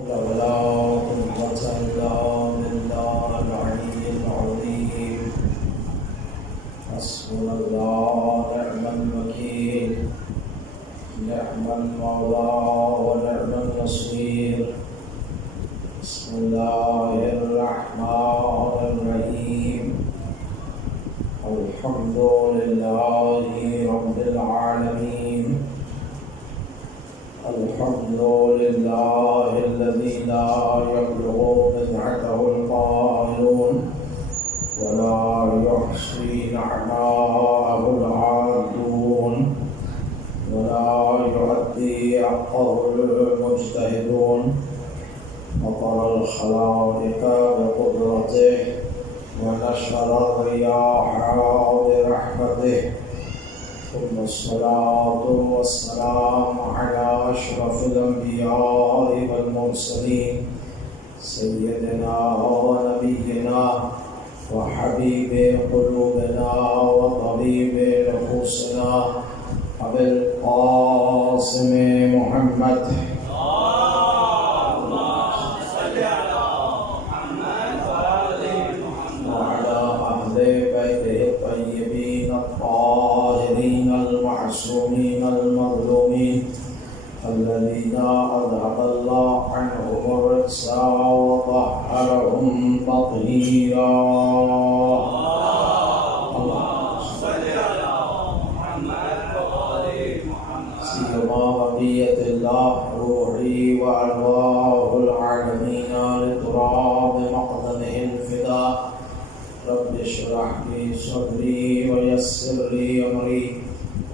ولا قوة إلا بالله العلي العظيم. حسبنا الله نعم الوكيل، نعم المولى ونعم النصير. بسم الله الرحمن الرحيم. الحمد لله رب العالمين. الحمد لله الذي لا يبلغ بدعته القائلون ولا يحصي نعماءه العادون ولا يؤدي حقه المجتهدون. فطر الخلائق بقدرته ونشر الرياح برحمته، ثم الصلاة والسلام على أشرف الأنبياء والمرسلين سيدنا ونبينا وحبيب قلوبنا وطبيب نفوسنا أبي القاسم محمد وعلى أهل بيته الطيبين الطاهرين المعصومين المظلومين الذين أذهب الله عنهم الرجس وطهرهم تطهيرا. سيما بقية الله روحي وأرواح العالمين لتراب مقدمه الفداء. رب اشرح لي صدري ويسر لي أمري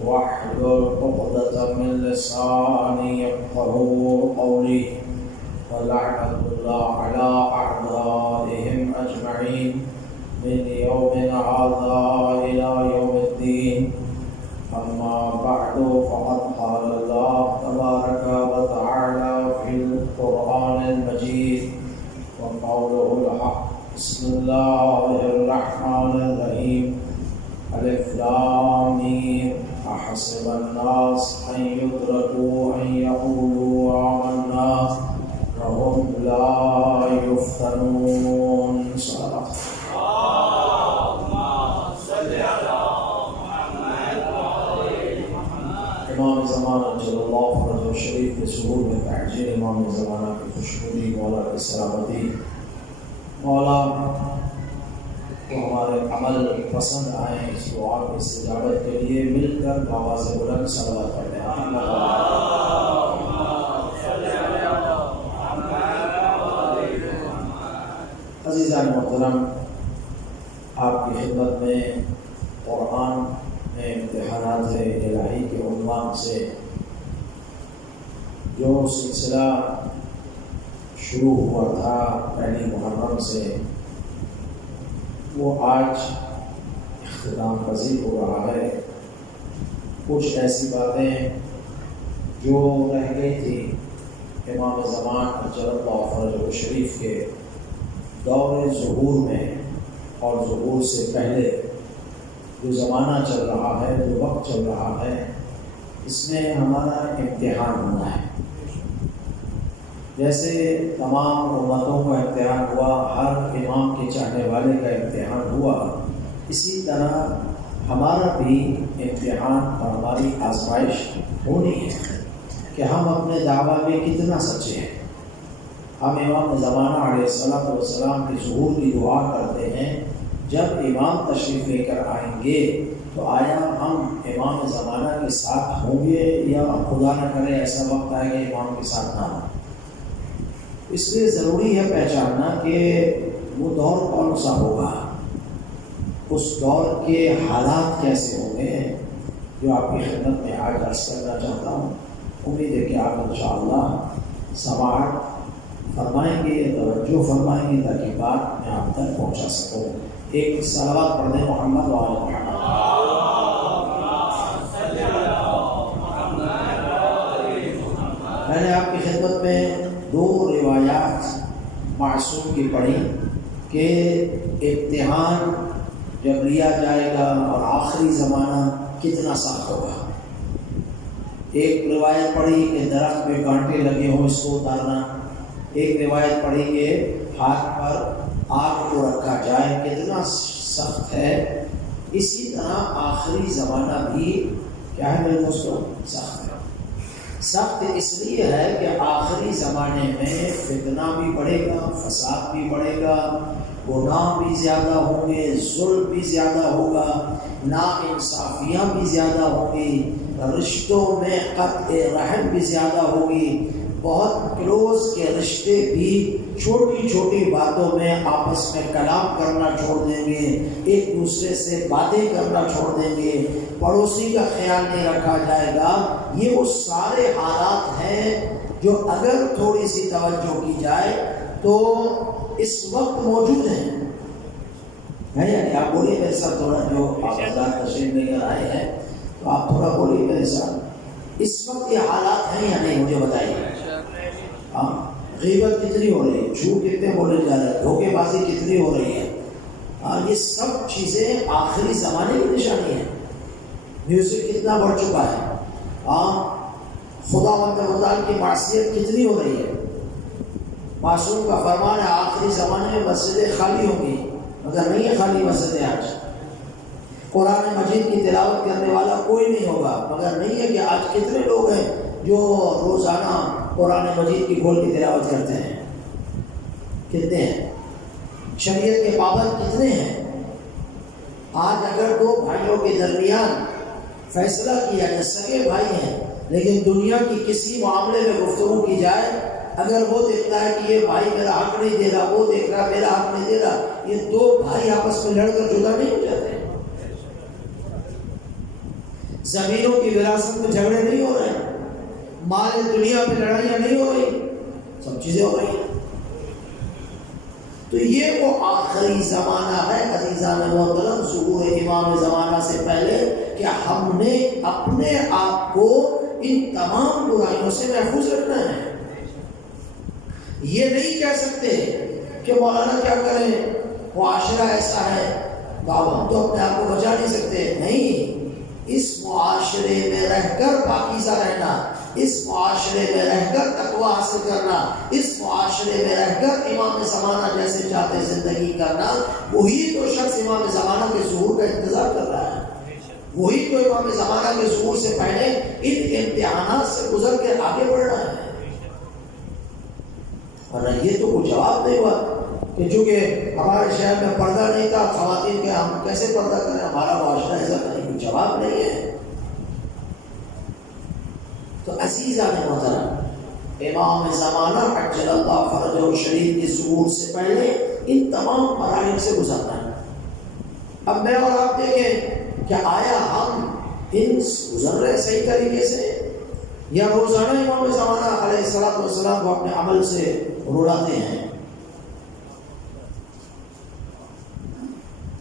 واحلل عقدة من لساني يفقهوا قولي. ولعنة الله على أعدائهم أجمعين من يومنا هذا إلى يوم الدين. أما بعد، فقد قال الله تبارك وتعالى في القرآن المجيد وقوله الحق. بسم الله الرحمن الرحيم. ألف لام ميم. أحسب الناس أن يتركوا أن يقولوا آمنا وهم لا يفتنون. صدق. امام زمانہ جل اللہ فرج شریف کے ظہور میں تعجیل امام زمانہ کی خوشنودی، مولا کی سلامتی. مولا تو ہمارے عمل پسند آئے، اس دعا کی استجابت کے لیے مل کر آواز بلند صلوات پڑھتے ہیں. عزیزان محترم، آپ کی خدمت میں قرآن میں امتحانات الہی کے عنوان سے جو سلسلہ شروع ہوا تھا پہلی محرم سے، وہ آج اختتام پذیر ہو رہا ہے. کچھ ایسی باتیں جو رہ گئی تھی امام زمان اجل اللہ فرجہ شریف کے دور ظہور میں اور ظہور سے پہلے جو زمانہ چل رہا ہے، جو وقت چل رہا ہے، اس میں ہمارا امتحان ہونا ہے. جیسے تمام امتوں کا امتحان ہوا، ہر امام کے چاہنے والے کا امتحان ہوا، اسی طرح ہمارا بھی امتحان اور ہماری آزمائش ہونی ہے کہ ہم اپنے دعویٰ میں کتنا سچے ہیں. ہم امام زمانہ علیہ السلام کے ظہور کی دعا کرتے ہیں. جب امام تشریف لے کر آئیں گے تو آیا ہم امام زمانہ کے ساتھ ہوں گے یا خدا نہ کرے ایسا وقت آئے گا امام کے ساتھ نہ ہوں. اس لیے ضروری ہے پہچاننا کہ وہ دور کون سا ہوگا، اس دور کے حالات کیسے ہوں گے، جو آپ کی خدمت میں آج عرض کرنا چاہتا ہوں. امید ہے کہ آپ انشاءاللہ سماعت فرمائیں گے، توجہ فرمائیں گے تاکہ بات میں آپ تک پہنچا سکوں. ایک صلوات پڑھ دیں محمد وعلی محمد. میں نے آپ کی خدمت میں دو روایات معصوم کی پڑھی کہ امتحان جب لیا جائے گا اور آخری زمانہ کتنا سخت ہوگا. ایک روایت پڑھی کہ درخت پہ کانٹے لگے ہوں اس کو اتارنا، ایک روایت پڑھی کہ ہاتھ پر آگ کو رکھا جائے، کتنا سخت ہے۔ اسی طرح آخری زمانہ بھی کیا ہے میرے دوستوں؟ سخت ہے۔ سخت اس لیے ہے کہ آخری زمانے میں فتنہ بھی بڑھے گا، فساد بھی بڑھے گا، گناہ بھی زیادہ ہوں گے، ظلم بھی زیادہ ہوگا، ناانصافیاں بھی زیادہ ہوں گی، رشتوں میں قطع رحم بھی زیادہ ہوگی، بہت کلوز کے رشتے بھی چھوٹی چھوٹی باتوں میں آپس میں کلام کرنا چھوڑ دیں گے، ایک دوسرے سے باتیں کرنا چھوڑ دیں گے، پڑوسی کا خیال نہیں رکھا جائے گا۔ یہ وہ سارے حالات ہیں جو اگر تھوڑی سی توجہ کی جائے تو اس وقت موجود ہیں۔ یعنی آپ بولیے میرے ساتھ تھوڑا، جو آپ حضرات تشریف لے کر آئے ہیں تو آپ تھوڑا بولیے میرے ساتھ، اس وقت یہ حالات ہیں یا نہیں مجھے بتائیے۔ ہاں، غیبت کتنی ہو رہی ہے، جھوٹ کتنے بولے جا رہے ہیں، دھوکے بازی کتنی ہو رہی ہے، یہ سب چیزیں آخری زمانے کی نشانی ہے۔ میوزک کتنا بڑھ چکا ہے، خدا کی معصیت کتنی ہو رہی ہے۔ معصوم کا فرمان ہے آخری زمانے میں مسجدیں خالی ہوں گی، مگر نہیں ہے خالی مسجدیں آج۔ قرآن مجید کی تلاوت کرنے والا کوئی نہیں ہوگا، مگر نہیں ہے کہ آج کتنے لوگ ہیں جو روزانہ قرآن مجید کی کھول کی تلاوت کرتے ہیں؟ کتنے ہیں؟ شریعت کے پابند کتنے ہیں؟ آج اگر دو بھائیوں کے درمیان فیصلہ کیا جائے، سگے بھائی ہیں لیکن دنیا کی کسی معاملے میں گفتگو کی جائے، اگر وہ دیکھتا ہے کہ یہ بھائی میرا حق نہیں دے رہا، وہ دیکھ رہا میرا حق نہیں دے رہا، یہ دو بھائی آپس میں لڑ کر جدا نہیں ہو جاتے۔ زمینوں کی وراثت میں جھگڑے نہیں ہو رہے ہیں، مال دنیا پہ لڑائیاں نہیں ہو رہی، سب چیزیں ہو رہی ہیں۔ تو یہ وہ آخری زمانہ ہے عزیزان محترم، ظہور امام زمانہ سے پہلے، کہ ہم نے اپنے آپ کو ان تمام برائیوں سے محفوظ رکھنا ہے۔ یہ نہیں کہہ سکتے کہ مولانا کیا کریں، معاشرہ ایسا ہے تو اب ہم تو اپنے آپ کو بچا نہیں سکتے۔ نہیں، اس معاشرے میں رہ کر پاکیزہ رہنا، اس معاشرے میں رہ کر تقوی حاصل کرنا، اس معاشرے میں رہ کر امام زمانہ جیسے چاہتے زندگی کرنا، وہی تو شخص امام زمانہ کے ظہور کا انتظار کر رہا ہے، وہی تو امام زمانہ کے ظہور سے پہلے ان امتحانات سے گزر کے آگے بڑھ رہا ہے۔ ورنہ یہ تو کوئی جواب نہیں ہوا کہ چونکہ ہمارے شہر میں پردہ نہیں تھا خواتین کے، ہم کیسے پردہ کریں، ہمارا معاشرہ ایسا نہیں، کوئی جواب نہیں ہے۔ تو عزیزان محترم، امام زمانہ عجل اللہ فرجہ شریف کے ظہور سے پہلے ان تمام مراحل سے گزرنا ہے۔ اب میں اور آپ دیکھیں کہ آیا ہم ان گزر رہے صحیح طریقے سے، یا روزانہ امام زمانہ علیہ السلام کو اپنے عمل سے رلاتے ہیں؟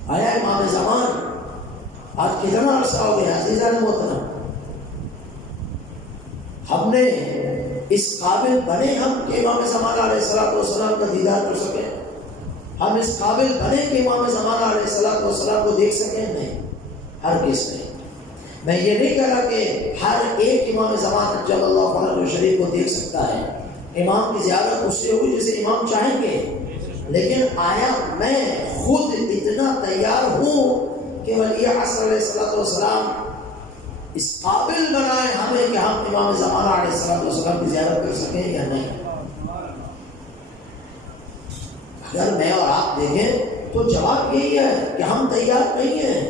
آیا امام زمان آج کتنا عرصہ ہو گیا عزیزان محترم، ہم نے اس قابل بنے ہم کہ امام زمانہ علیہ السلام کا دیدار کر سکیں؟ ہم اس قابل بنے کہ امام زمانہ علیہ السلام کو دیکھ سکیں؟ نہیں، ہر کس نہیں۔ میں یہ نہیں کہہ رہا کہ ہر ایک امام زمانہ جل اللہ علیہ شریف کو دیکھ سکتا ہے، امام کی زیارت اس سے ہوئی جسے امام چاہیں گے، لیکن آیا میں خود اتنا تیار ہوں کہ ولی عصر علیہ السلام اس قابل بنائے ہمیں کہ ہم امام زمانہ علیہ السلام کی زیارت کر سکیں یا نہیں؟ اگر میں اور آپ دیکھیں تو جواب یہی ہے کہ ہم تیار نہیں ہیں،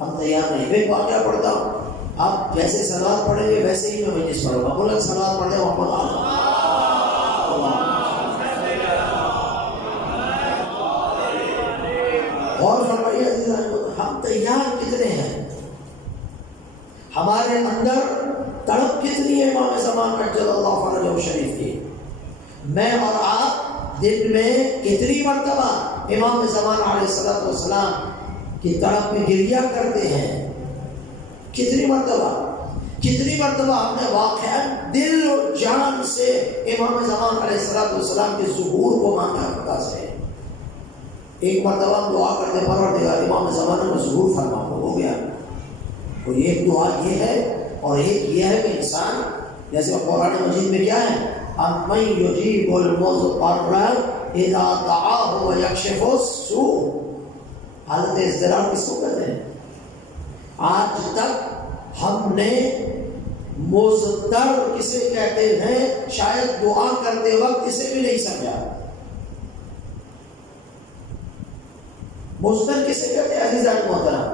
ہم تیار نہیں۔ میں ایک واقعہ پڑھتا ہوں، آپ جیسے سلوات پڑھیں گے ویسے ہی میں مجلس پڑھوں گا۔ بولیں سلوات پڑھیں محمد اور فرمائیے ہم تیار کتنے ہیں، ہمارے اندر تڑپ کتنی ہے امام زمان عجل اللہ فرجہ شریف کی۔ میں اور آپ دن میں کتنی مرتبہ امام زمان علیہ السلام کی طرف میں گریہ کرتے ہیں، کتنی مرتبہ ہم نے واقعا دل و جان سے امام زمان علیہ السلام کے ظہور کو مانگا خدا سے۔ ایک مرتبہ ہم دعا کرتے پروردگار امام زمانہ میں ظہور فرما، ہو گیا۔ کوئی ایک دعا یہ ہے، اور ایک یہ ہے کہ انسان جیسے قرآن مجید میں کیا ہے، امن یجیب المضطر اذا دعاہ ویکشف السوء. حالت اضطرار کس کو کہتے ہیں؟ آج تک ہم نے مضطر کسے کہتے ہیں شاید دعا کرتے وقت اسے بھی نہیں سمجھا. مضطر کسے کہتے ہیں عزیزان محترم؟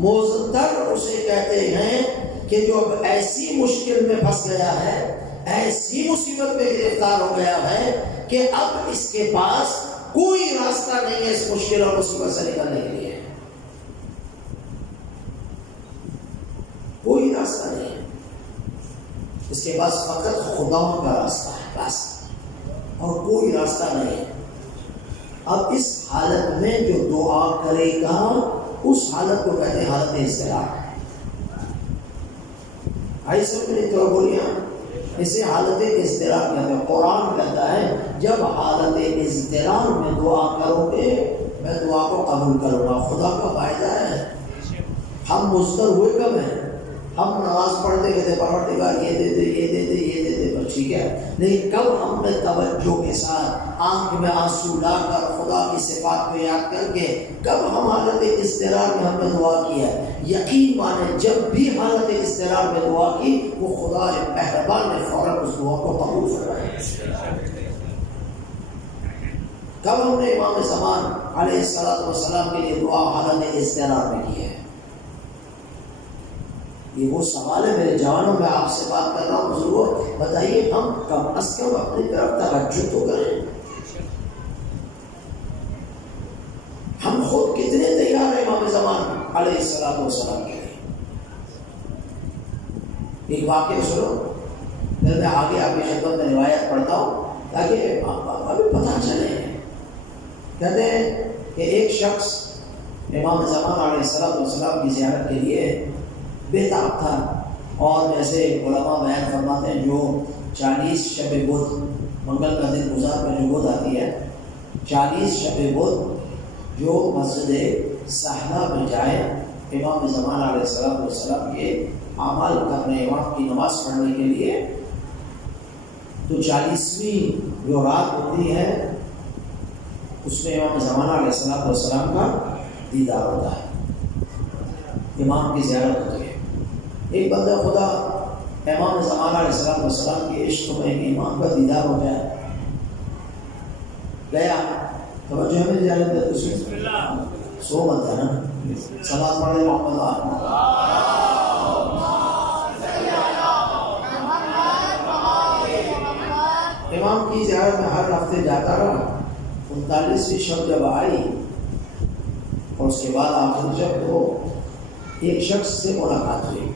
مضطر اسے کہتے ہیں کہ جو اب ایسی مشکل میں پھنس گیا ہے، ایسی مصیبت میں گرفتار ہو گیا ہے کہ اب اس کے پاس کوئی راستہ نہیں ہے اس مشکل اور مصیبت سے نکلنے کے لیے. کوئی راستہ نہیں ہے اس کے پاس، فقط خدا کا راستہ ہے بس، اور کوئی راستہ نہیں ہے. اب اس حالت میں جو دعا کرے گا اس حالت کو کہتے ہیں حالت اضطرار. آئی سب نے تو بولیاں اسے حالت اضطرار کہتے ہیں. قرآن کہتا ہے جب حالت اضطرار میں دعا کرو گے میں دعا کو قبول کروں گا. خدا کا فائدہ ہے. ہم مضطر ہوئے کب ہیں؟ ہم نماز پڑھتے کہتے پروردگار یہ دے دے یہ دے دے یہ دے دے بس ٹھیک ہے، لیکن کب ہم نے توجہ کے ساتھ آنکھ میں آنسو لا کر خدا کی صفات کو یاد کر کے کب ہم حالت اضطرار میں ہم نے دعا کیا ہے؟ یقین مانے جب بھی حالت اضطرار میں دعا کی وہ خدا مہربان نے فوراً اس دعا کو قبول فرمایا. کب ہم نے امام زمان علیہ السلام کے لیے دعا حالت اضطرار میں کی ہے؟ یہ وہ سوال ہے میرے جوانوں، میں آپ سے بات کر رہا ہوں. بزرگوں بتائیے ہم کم از کم اپنی طرف توجہ تو کریں. ہم خود کتنے تیار ہیں امام زمان علیہ السلام کے لیے؟ ایک واقعہ سنو، پھر میں آگے آپ کی خدمت میں روایت پڑھتا ہوں تاکہ ابھی پتہ چلے. کہتے ہیں کہ ایک شخص امام زمان علیہ السلام کی زیارت کے لیے بےتاب تھا، اور جیسے علماء بیان فرماتے ہیں جو 40 شب بدھ منگل کا دن گزار کر جو بدھ آتی ہے، 40 شب بدھ جو مسجد صحرا میں جائے امام زمان علیہ السلام کے اعمال کرنے، وقت کی نماز پڑھنے کے لیے، تو 40ویں جو رات ہوتی ہے اس میں امام زمان علیہ السلام کا دیدار ہوتا ہے، امام کی زیارت ہوتی ہے. ایک بندہ خدا امام زمان علیہ السلام کے عشق میں کہ امام کا دیدار ہو جائے گیا. توجہ ہے میری زیارت میں اس میں سو بنتا ہے نا، صلاۃ پڑھے محمد. امام کی زیارت میں ہر ہفتے جاتا رہا. 39ویں شب جب آئی اور اس کے بعد آخر شب تو ایک شخص سے ملاقات ہوئی.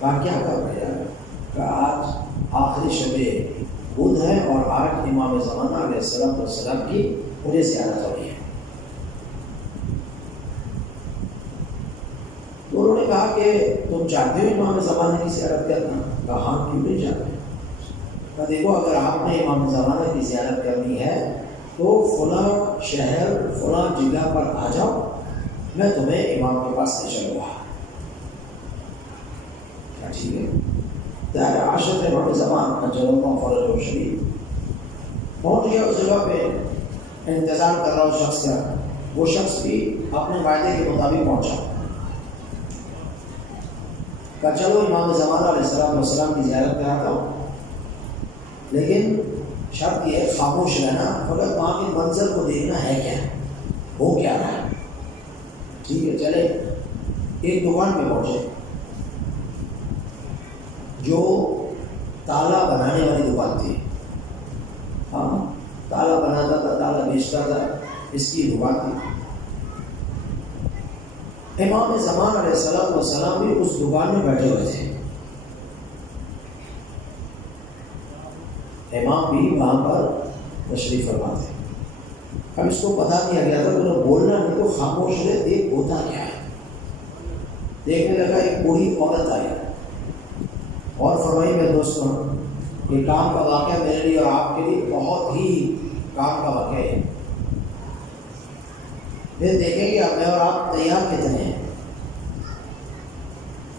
کہا کیا کر رہے ہیں؟ کہا آج آخری شب بدھ ہے اور آج امام زمانہ علیہ السلام کی مجھے زیارت ہو رہی ہے. تو انہوں نے کہا کہ تم چاہتے ہو امام زمانہ کی زیارت کرنا؟ کہا ہاں کیوں نہیں چاہتے. کہا دیکھو اگر آپ نے امام زمانہ کی زیارت کرنی ہے تو فلاں شہر فلاں جگہ پر آ جاؤ، میں تمہیں امام کے پاس لے چلوں گا. ٹھیک ہے. تیار عاشق امام زمان اجل اللہ فرجہ شریف پہنچ گیا اس جگہ پہ. انتظار کر رہا اس شخص کا. وہ شخص بھی اپنے وعدے کے مطابق پہنچا. کہا چلو امام زمان علیہ السلام کی زیارت کراتا ہوں، لیکن شرط یہ ہے خاموش رہنا، فقط وہاں کے منظر کو دیکھنا ہے کیا ہو کیا رہا ہے. ٹھیک ہے. چلے ایک دکان پہ پہنچے جو تالا بنانے والی دکان تھی. ہاں تالا بناتا تھا، تالا بیچتا تھا، اس کی دکان تھی. امام زمان علیہ السلام بھی اس دکان میں بیٹھے ہوئے تھے. امام بھی وہاں پر تشریف فرما تھے. اب اس کو پتا دیا گیا تھا تو بولنا نہیں تو خاموش رہے، دیکھ ہوتا کیا ہے. دیکھنے لگا ایک بوڑھی عورت آئی اور فرمائی میں دوستوں یہ کام کا واقعہ میرے لیے اور آپ کے لیے بہت ہی کام کا واقعہ ہے. پھر دیکھیں گے میں اور آپ تیار کتنے ہیں.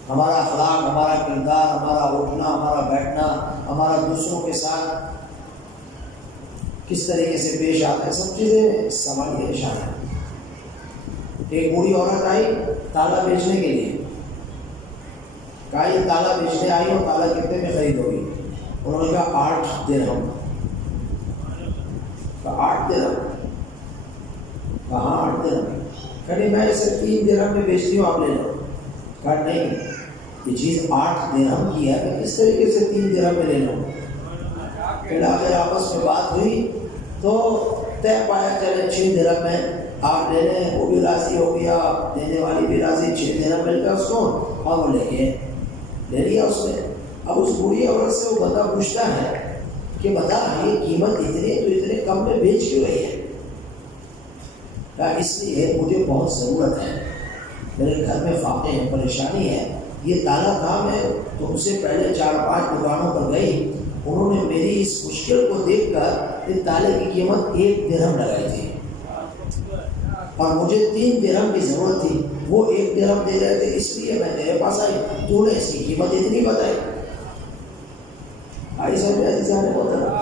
ہمارا اخلاق، ہمارا کردار، ہمارا اٹھنا، ہمارا بیٹھنا، ہمارا دوسروں کے ساتھ کس طریقے سے پیش آتا ہے، سب چیزیں سوال کے نشان ہے۔ ایک بوڑھی عورت آئی تالا بیچنے کے لیے، کہا یہ تالا بیچنے آئی اور تالا کتنے میں خرید ہوگی؟ انہوں نے کہا 8 درہم۔ کہا 8 درہم؟ کہاں 8 درہم؟ کہا نہیں میں اسے 3 درہم میں بیچتی ہوں، آپ لے لو۔ کہا نہیں یہ چیز 8 درہم کی ہے، میں کس طریقے سے 3 درہم میں لے لوں؟ پھر آخر آپس میں بات ہوئی تو طے پایا چلے 6 درہم میں آپ لے لیں، وہ بھی راضی ہو گیا، دینے والی بھی راضی، 6 درہم مل گیا اس کو، اور وہ لے لیا اس نے۔ اب اس بوڑھی عورت سے وہ بندہ پوچھتا ہے کہ بتا یہ قیمت اتنی تو اتنے کم میں بیچ کیوں رہی ہے؟ کہا اس لیے مجھے بہت ضرورت ہے، میرے گھر میں فاقے ہیں، پریشانی ہے، یہ تالا تھا، میں تم سے پہلے 4-5 دکانوں پر گئی، انہوں نے میری اس مشکل کو دیکھ کر اس تالے کی قیمت 1 درہم لگائی تھی اور مجھے 3 درہم کی ضرورت تھی، وہ 1 درہم دے رہے تھے، اس لیے میں تیرے پاس آئی، تو نے اس کی قیمت اتنی بتائی۔ آئی سمجھ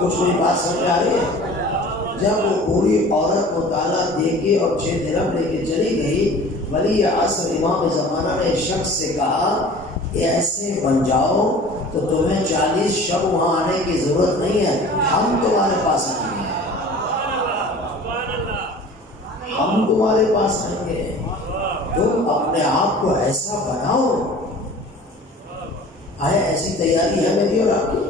کچھ میری بات سمجھ آ رہی ہے؟ جب وہ بوڑھی عورت کو تالا دے کے اور 6 درہم لے کے چلی گئی، ولی عصر امام زمانہ نے شخص سے کہا ایسے بن جاؤ تو تمہیں 40 شب وہاں آنے کی ضرورت نہیں ہے، ہم تمہارے پاس آئیں گے، ہم تمہارے پاس آئیں گے، تم اپنے آپ کو ایسا بناؤ۔ آئے ایسی تیاری ہے میری اور آپ کی؟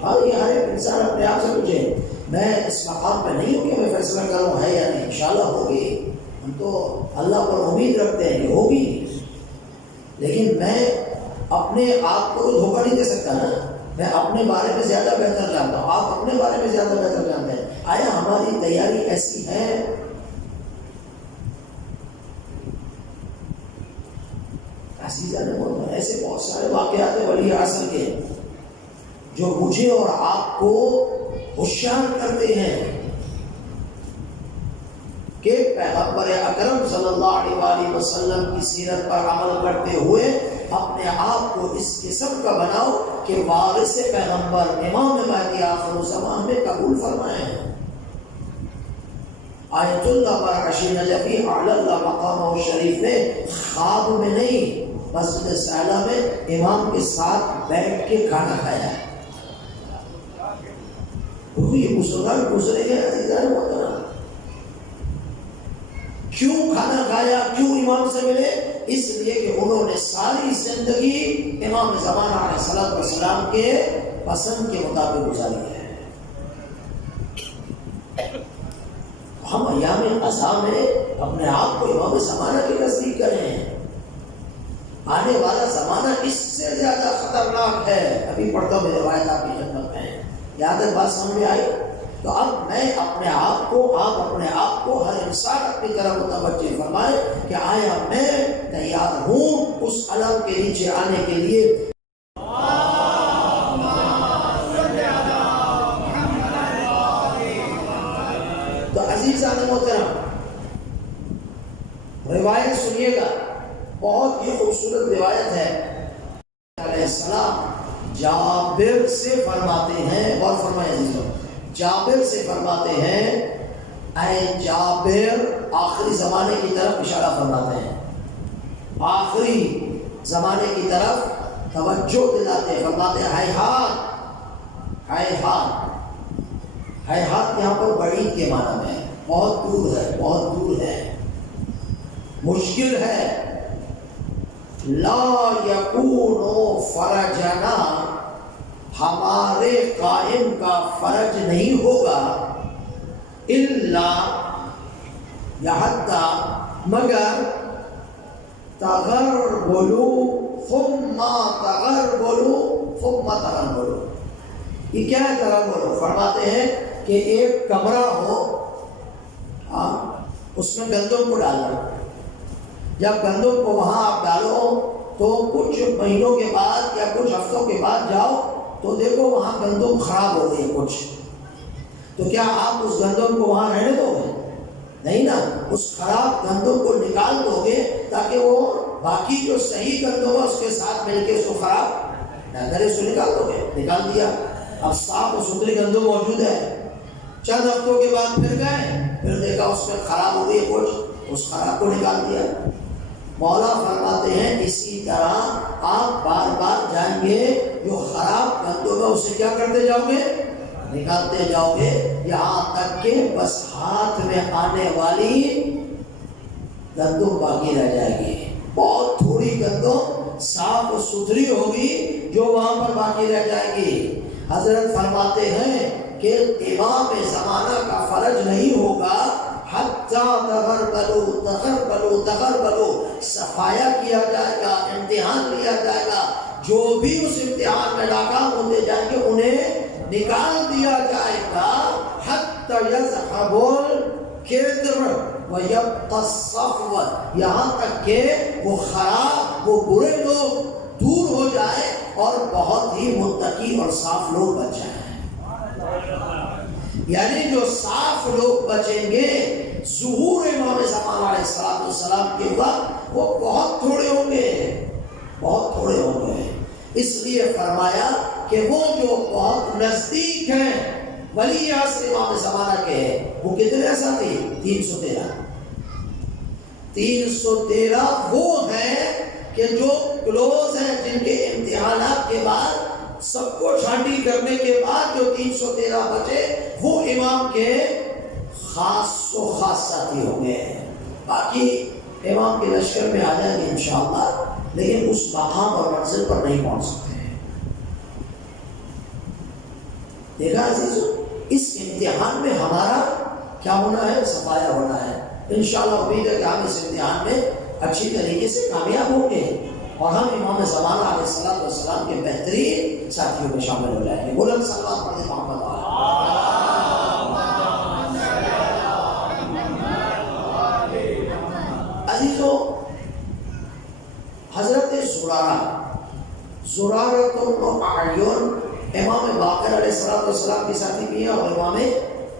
اور یہ ہر ایک انسان اپنے آپ سے پوچھے، میں اس مقام پہ نہیں ہوں کہ میں فیصلہ کروں ہے یا نہیں، انشاءاللہ ہوگی، ہم تو اللہ پر امید رکھتے ہیں کہ ہوگی، لیکن میں اپنے آپ کو دھوکہ نہیں دے سکتا نا، میں اپنے بارے میں زیادہ بہتر جانتا ہوں، آپ اپنے بارے میں زیادہ بہتر جانتے ہیں۔ آیا ہماری تیاری ایسی ہے؟ ایسے بہت سارے واقعات ہیں ولی عصر کے جو مجھے اور آپ کو ہوشیار کرتے ہیں کہ پیغمبر اکرم صلی اللہ علیہ وآلہ وسلم کی سیرت پر عمل کرتے ہوئے اپنے آپ کو اس قسم کا بناؤ کہ وارث پیغمبر امام مہدی آخر الزمان میں قبول فرمائیں۔ آیت اللہ برکشی نجفی اعلی اللہ مقامہ شریف میں خواب میں نہیں، مسجد سالہ میں امام کے ساتھ بیٹھ کے کھانا کھایا ہے۔ یہ مسلمان گزرے گئے عزیزان محترم، کیوں کھانا کھایا، کیوں امام سے ملے؟ اس لیے کہ انہوں نے ساری زندگی امام زمانہ علیہ السلام کے پسند کے مطابق گزاری ہے۔ ہم ایام قضا میں اپنے آپ کو امام زمانہ کی تصدیق کریں، آنے والا زمانہ اس سے زیادہ خطرناک ہے۔ ابھی پڑھتا ہوں روایت آپ کی خدمت میں، یہاں تک بات سمجھ میں آئی؟ تو اب میں اپنے آپ کو، آپ اپنے آپ کو، ہر انسان اپنی طرف متوجہ فرمائے کہ آیا میں تیار ہوں اس علم کے نیچے آنے کے لیے۔ تو عزیزان محترم روایت سنیے گا، بہت ہی خوبصورت روایت ہے۔ علیہ السلام جابر سے فرماتے ہیں، اور فرمائے عزیزوں، جابر سے فرماتے ہیں، اے جابر، آخری زمانے کی طرف اشارہ فرماتے ہیں، آخری زمانے کی طرف توجہ دلاتے ہیں، فرماتے ہیں ہیہات، ہیہات، ہیہات یہاں پر بعید کے معنی میں ہے، بہت دور ہے، بہت دور ہے، مشکل ہے، لا یکون فرجنا، ہمارے قائم کا فرج نہیں ہوگا، الا یحتی، مگر تغربلوا ثم تغربلوا ثم تغربلوا۔ یہ کیا ہے تغربلوا؟ فرماتے ہیں کہ ایک کمرہ ہو، اس میں گندم کو ڈالو، جب گندم کو وہاں آپ ڈالو تو کچھ مہینوں کے بعد یا کچھ ہفتوں کے بعد جاؤ تو دیکھو وہاں گندم خراب ہو گئی کچھ، تو کیا آپ اس گندم کو وہاں رہنے دو گے؟ نہیں نا، اس خراب گندم کو نکال دو گے تاکہ وہ باقی جو صحیح گندم ہے اس کے ساتھ مل کے اس کو خراب نہ کرے، اس کو نکال دو گے، نکال دیا، اب صاف و ستھری گندم موجود ہے۔ چند ہفتوں کے بعد پھر گئے، پھر دیکھا اس میں خراب ہو گئی کچھ، اس خراب کو نکال دیا۔ مولا فرماتے ہیں اسی طرح آپ بار بار جائیں گے، جو خراب گندم ہے اسے کیا کرتے جاؤ گے؟ نکالتے جاؤ گے، یہاں تک کہ بس ہاتھ میں آنے والی گندم باقی رہ جائے گی۔ بہت تھوڑی گندم صاف و ستھری ہوگی جو وہاں پر باقی رہ جائے گی۔ حضرت فرماتے ہیں کہ امام زمانہ کا فرض نہیں ہوگا حتیٰ تغربلو، صفایا کیا جائے گا، امتحان لیا جائے گا، جو بھی اس امتحان میں ناکام ہوتے جائیں گے انہیں نکال دیا جائے گا۔ حتیٰ یذهب الکدر ویبقى الصفو، یہاں تک کہ وہ خراب، وہ برے لوگ دور ہو جائے اور بہت ہی متقی اور صاف لوگ بچ جائیں۔ یعنی جو صاف لوگ بچیں گے ظہور امام زمان علیہ السلام کے وقت وہ بہت تھوڑے ہوں گے، بہت تھوڑے ہوں گے۔ اس لیے فرمایا کہ وہ جو بہت نزدیک ہیں ولی عصر امام زمانہ کے ہیں، وہ کتنے ساتھی؟ 313 وہ ہیں کہ جو کلوز ہیں، جن کے امتحانات کے بعد سب کو چھانٹی کرنے کے بعد جو 313 بچے وہ امام کے خاص و خاص ساتھی ہوں گے۔ باقی امام کے لشکر میں آ جائیں گے انشاءاللہ، لیکن اس مقام اور منزل پر نہیں پہنچ سکتے۔ دیکھا عزیزو، اس امتحان میں ہمارا کیا ہونا ہے؟ صفایا ہونا ہے۔ انشاءاللہ امید ہے کہ ہم اس امتحان میں اچھی طریقے سے کامیاب ہوں گے اور ہم امام زمانہ علیہ السلام کے بہترین ساتھیوں میں شامل ہو جائیں گے۔ بلند صلوات پڑھیں محمد عزیزو، حضرت زرارۃ بن اعین امام باقر علیہ السلام کے ساتھی بھی ہیں اور امام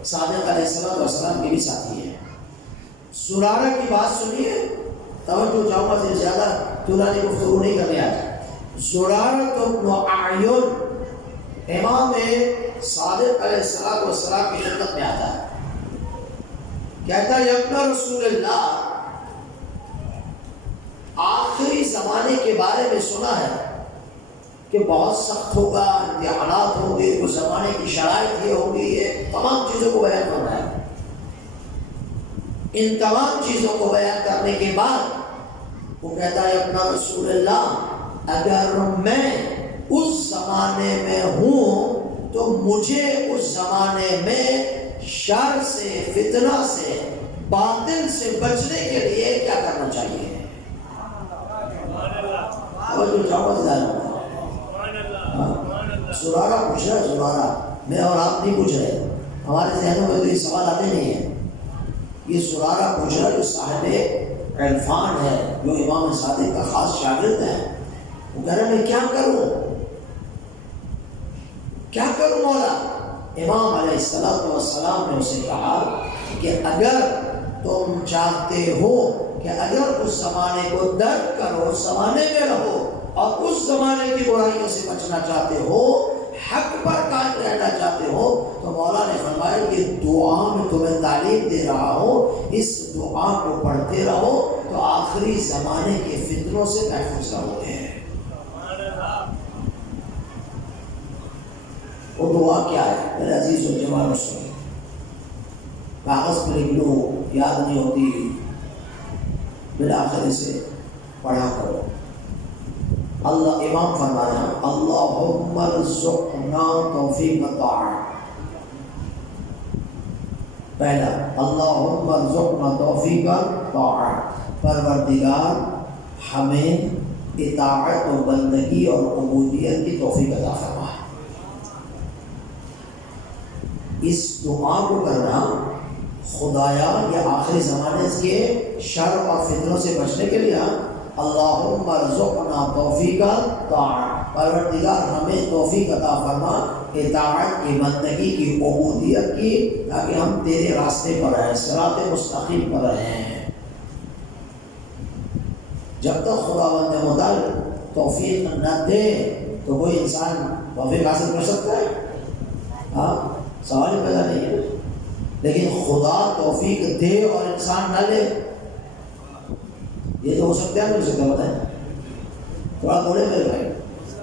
صادق علیہ السلام کے بھی ساتھی ہیں۔ زرارہ کی بات سنیے، توجہ چاہوں گا، زیادہ طولانی گفتگو نہیں کرنے آج۔ زرارۃ بن اعین امام صادق علیہ السلام کی خدمت میں آتا ہے، کہتا ہے ابن رسول اللہ، آخری زمانے کے بارے میں سنا ہے کہ بہت سخت ہوگا، امتحانات ہوں گے، اس زمانے کی شرائط یہ ہوگی، یہ تمام چیزوں کو بیان کرنا ہے۔ ان تمام چیزوں کو بیان کرنے کے بعد وہ کہتا ہے اپنا رسول اللہ، اگر میں اس زمانے میں ہوں تو مجھے اس زمانے میں شر سے، فتنہ سے، باطل سے بچنے کے لیے کیا کرنا چاہیے؟ زرارہ پوچھ رہا ہے، زرارہ، میں اور آپ نہیں پوچھ رہے، ہمارے ذہنوں میں تو یہ سوال آتے نہیں ہیں۔ یہ زرارہ پوچھ رہا ہے جو صاحب عرفان ہے، جو امام صادق کا خاص شاگرد ہے۔ وہ کہہ رہا ہے میں کیا کروں، کیا کروں مولا؟ امام علیہ السلام نے اسے کہا کہ اگر تم چاہتے ہو کہ اگر اس زمانے کو درک کرو، اس زمانے میں رہو اور اس زمانے کی برائیوں سے بچنا چاہتے ہو، حق پر قائم رہنا چاہتے ہو، تو مولا نے فرمایا کہ دعا میں تمہیں تعلیم دے رہا ہوں، اس دعا کو پڑھتے رہو تو آخری زمانے کے فتنوں سے محفوظ رہو گے۔ وہ دعا کیا ہے میرے عزیز و جوان رسول؟ کاغذ پر لکھ لو، یاد نہیں ہوتی، بالآخر اسے پڑھا کرو۔ اللہ امام فرمایا اللہم ارزقنا توفیق الطاعت، پہلا اللہم ارزقنا توفیق الطاعت، پروردگار ہمیں اطاعت و بندگی اور عبودیت کی توفیق عطا فرما۔ اس دعا کو کرنا خدایا یہ آخری زمانے کے شر اور فتنوں سے بچنے کے لیے اللہم ارزقنا توفیق الطاعت، پروردگار ہمیں توفیق عطا فرما اطاعت کی، بندگی کی، عبودیت کی، تاکہ ہم تیرے راستے پر رہیں، صراط مستقیم پر رہیں۔ جب تک خداوند متعال توفیق نہ دے تو کوئی انسان توفیق حاصل کر سکتا ہے؟ ہاں، سوال ہی پیدا نہیں ہے۔ لیکن خدا توفیق دے اور انسان نہ لے، یہ تو ہو سکتا ہے؟ نہیں ہو سکتا؟ بتائیں، تھوڑا بولے میرے بھائی،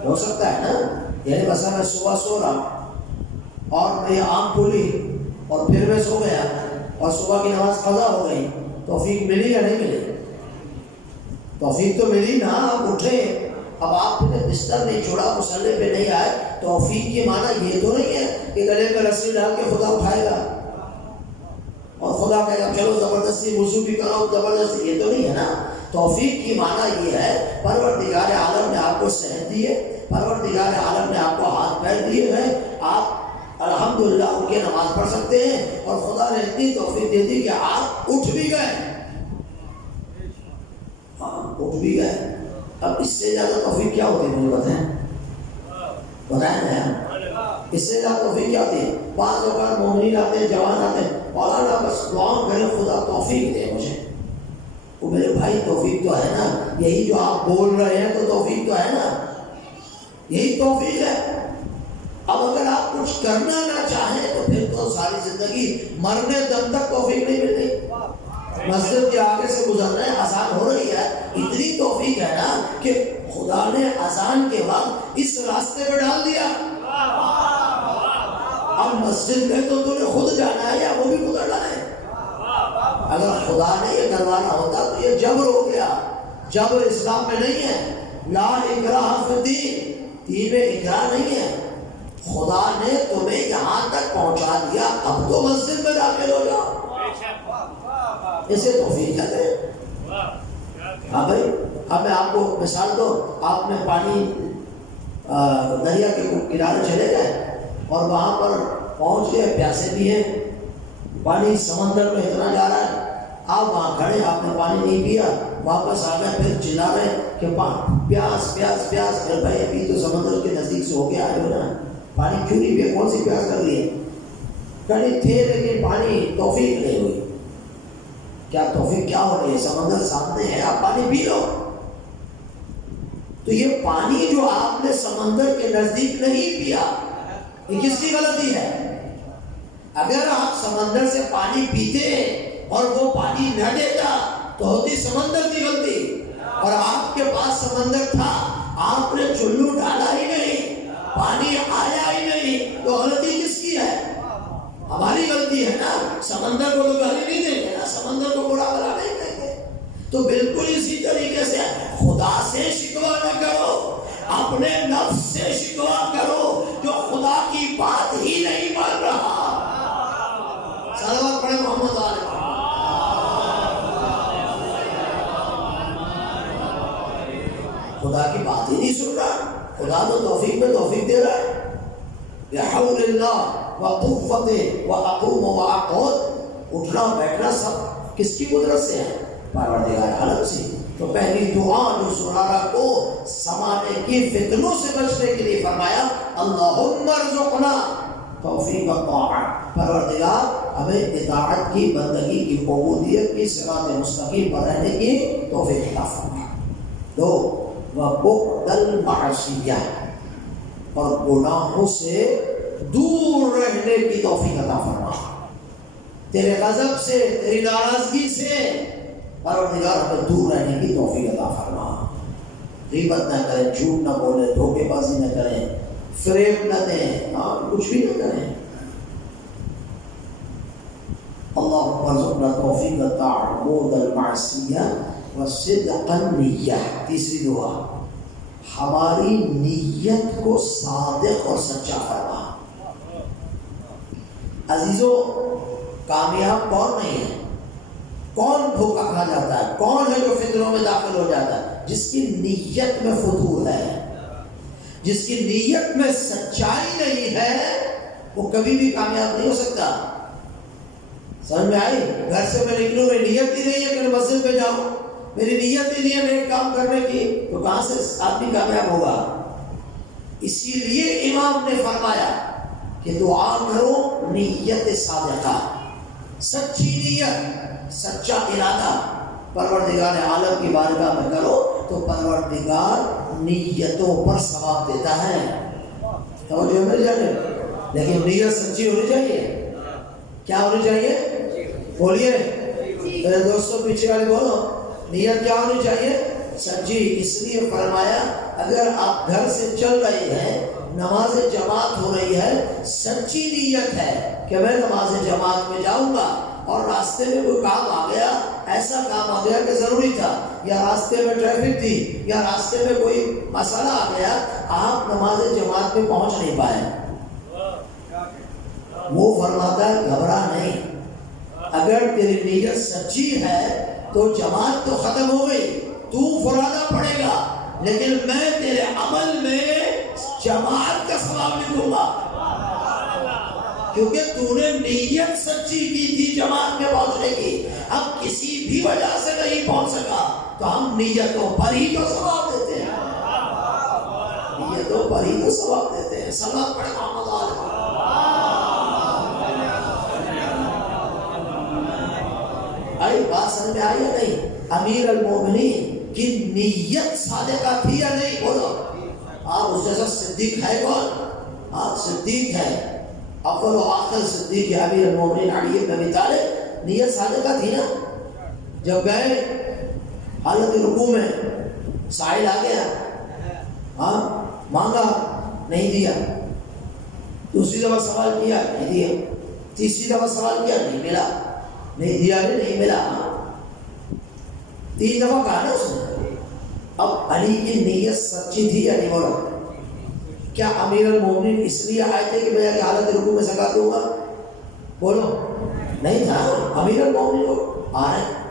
ہو سکتا ہے نا؟ یعنی مثلا میں صبح سو رہا اور میری آنکھ کھلی اور پھر میں سو گیا اور صبح کی نماز قضا ہو گئی، توفیق ملی یا نہیں ملی؟ توفیق تو ملی نا، آپ اٹھے، اب آپ نے بستر نہیں چھوڑا، مصلی پہ نہیں آئے، توفیق کی معنی یہ تو نہیں ہے کہ گلے میں رسی ڈال کے خدا اٹھائے گا اور خدا کہے گا چلو زبردستی وضو بھی کرو زبردستی، یہ تو نہیں ہے نا۔ توفیق کی معنی یہ ہے پروردگار عالم نے آپ کو صحت دی ہے، پروردگار عالم نے آپ کو ہاتھ پیر دیے ہیں، آپ الحمدللہ اٹھ کے نماز پڑھ سکتے ہیں، اور خدا نے اتنی توفیق دے دی کہ آپ اٹھ بھی گئے، اٹھ بھی گئے۔ اب اس سے زیادہ توفیق کیا ہوتی ہے؟ مجھے بتائیں نا، اس سے زیادہ توفیق کیا ہوتی ہے؟ بعض اوقات مومنین آتے ہیں، جوان آتے ہیں، مولانا بس دعا کریں خدا توفیق دے مجھے۔ وہ میرے بھائی توفیق تو ہے نا، یہی جو آپ بول رہے ہیں تو توفیق تو ہے نا، یہی توفیق ہے۔ اب اگر آپ کچھ کرنا نہ چاہیں تو پھر تو ساری زندگی مرنے دم تک توفیق نہیں ملتی۔ مسجد کے آگے سے گزرنا ہے، اذان ہو رہی ہے، اتنی توفیق ہے نا کہ خدا نے اذان کے وقت اس راستے پہ ڈال دیا۔ اب مسجد میں تو تمہیں خود جانا ہے یا وہ بھی خدا ڈالے؟ اگر خدا نے یہ کروانا ہوتا تو یہ جبر ہو گیا۔ جبر اسلام میں نہیں ہے، لا اکراہ فی الدین، دین میں اکراہ نہیں ہے۔ خدا نے تمہیں یہاں تک پہنچا دیا، اب تو مسجد میں داخل ہو جاؤ، اسے توفیق کہتے ہیں۔ ہاں بھائی، اب میں آپ کو مثال دو، آپ نے پانی دریا کے کنارے چلے گئے اور وہاں پر پہنچ گئے، پیاسے بھی ہیں، پانی سمندر میں اتنا جا رہا ہے، آپ وہاں کھڑے، آپ نے پانی نہیں پیا، واپس آ گئے، پھر چلا رہے کہ پیاس پیاس پیاس۔ پھر بھائی ابھی تو سمندر کے نزدیک سے ہو کے آئے ہو نا، پانی کیوں نہیں پیا؟ کون سی پیاس کر لی ہے؟ کڑی تھے لیکن پانی توفیق نہیں ہوئی۔ کیا توفیق کیا ہو رہی ہے؟ سمندر سامنے ہے، آپ پانی پی لو۔ تو یہ پانی جو آپ نے سمندر کے نزدیک نہیں پیا، یہ کس کی غلطی ہے؟ اگر آپ سمندر سے پانی پیتے اور وہ پانی نہ دیتا تو ہوتی سمندر کی غلطی، اور آپ کے پاس سمندر تھا، آپ نے چلو ڈالا ہی نہیں، پانی آیا ہی نہیں، تو غلطی کس کی ہے؟ ہماری غلطی ہے نا۔ سمندر کو تو گالی نہیں دیں گے نا، سمندر کو برا بلا نہیں دیں گے۔ تو بالکل اسی طریقے سے خدا سے شکوہ نہ کرو، اپنے نفس سے شکوہ کرو جو خدا کی بات ہی نہیں مان رہا۔ صلوات پڑھیں محمد علیہ۔ خدا کی بات ہی نہیں سن رہا، خدا تو توفیق میں توفیق دے رہا ہے۔ بحول اللہ وقوت واقوم واقعد، اٹھنا بیٹھنا سب کس کی قدرت سے ہے؟ پروردگار عالم سے۔ تو پہلی دعا جو سنارا کو سمانے کی فتنوں سے بچنے کے لیے فرمایا، اللہم ارزقنا توفیق الطاعت، پروردگار ہمیں اطاعت کی، بندگی کی، عبودیت کی، صراط مستقیم پر رہنے کی توفیق عطا فرما۔ دو، وبعد المعصیہ، اور گناہوں سے دور رہنے کی توفیق عطا فرما۔ تیرے غضب سے، تیری ناراضگی سے پروردگار ہمیں دور رہنے کی توفیق عطا فرما۔ غیبت نہ کریں، جھوٹ نہ بولیں، دھوکے بازی نہ کریں، فریب نہ دیں، کچھ بھی نہ کریں۔ اللہم ارزقنا توفیق تعبد المعصیہ وصدق النیہ۔ تیسری دعا، ہماری نیت کو صادق اور سچا فرما۔ عزیزو، کامیاب کون نہیں ہے؟ کون دھوکہ کھا جاتا ہے؟ کون ہے جو فتنوں میں داخل ہو جاتا ہے؟ جس کی نیت میں فتور ہے، جس کی نیت میں سچائی نہیں ہے، وہ کبھی بھی کامیاب نہیں ہو سکتا۔ سمجھ میں آئی؟ گھر سے میں نکلوں، میری نیت ہی نہیں ہے کہ میں مسجد پہ جاؤں، میری نیت ہی نہیں ہے نیک کام کرنے کی، تو کہاں سے آدمی کامیاب ہوگا؟ اسی لیے امام نے فرمایا کہ دعا کرو نیت صادقہ، سچی نیت، سچا ارادہ پروردگار عالم کی بارگاہ میں کرو تو پروردگار نیتوں پر ثواب دیتا ہے۔ توجہ مل جائے، لیکن نیت سچی ہونی چاہیے۔ کیا ہونی چاہیے؟ بولیے میرے دوستوں، پیچھے والے بولو، نیت کیا ہونی چاہیے؟ سچی۔ اس لیے فرمایا اگر آپ گھر سے چل رہے ہیں، نماز جماعت ہو رہی ہے، سچی نیت ہے کہ میں نماز جماعت میں جاؤں گا، اور راستے میں کوئی کام آ گیا، ایسا کام آ گیا کہ ضروری تھا، یا راستے میں ٹریفک تھی، یا راستے میں کوئی مسئلہ آ گیا، آپ نماز جماعت میں پہنچ نہیں پائے، وہ فرماتا ہے گھبرا نہیں، اگر تیری نیت سچی ہے تو جماعت تو ختم ہو گئی، تو فرادہ پڑے گا، لیکن میں تیرے عمل میں جماعت کا ثواب لکھوں گا، کیونکہ تو نے نیت سچی کی تھی جماعت میں پہنچنے کی۔ اب کسی بھی وجہ سے نہیں پہنچ سکا تو ہم نیتوں پر ہی تو ثواب دیتے ہیں، نیتوں پر ہی تو ثواب دیتے ہیں۔ سلام پڑھ محمد علیہ۔ آئی بات سمجھ میں آئی ہے نہیں؟ امیر المومنین کی نیت صادقہ تھی یا نہیں؟ بولو آپ اس جیسا صدیق ہے کون؟ آپ صدیق ہے، اول و آخر صدیق ہے امیر المومنین علی بن ابی طالب۔ نیت صادقہ تھی نا؟ جب گئے حالت رکوع میں، سائل آ گیا، ہاں مانگا نہیں دیا، دوسری دفعہ سوال کیا نہیں دیا، تیسری دفعہ سوال کیا نہیں ملا، نہیں دیا نہیں ملا، 3 دفعہ کہا نا اس نے۔ اب علی کی نیت سچی تھی یا نہیں؟ بولو کیا امیر المومنین اس لیے آئے تھے کہ میں حالت رکوع میں زکات دوں گا؟ بولو نہیں تھا، امیر المومنین کو آ رہے ہیں۔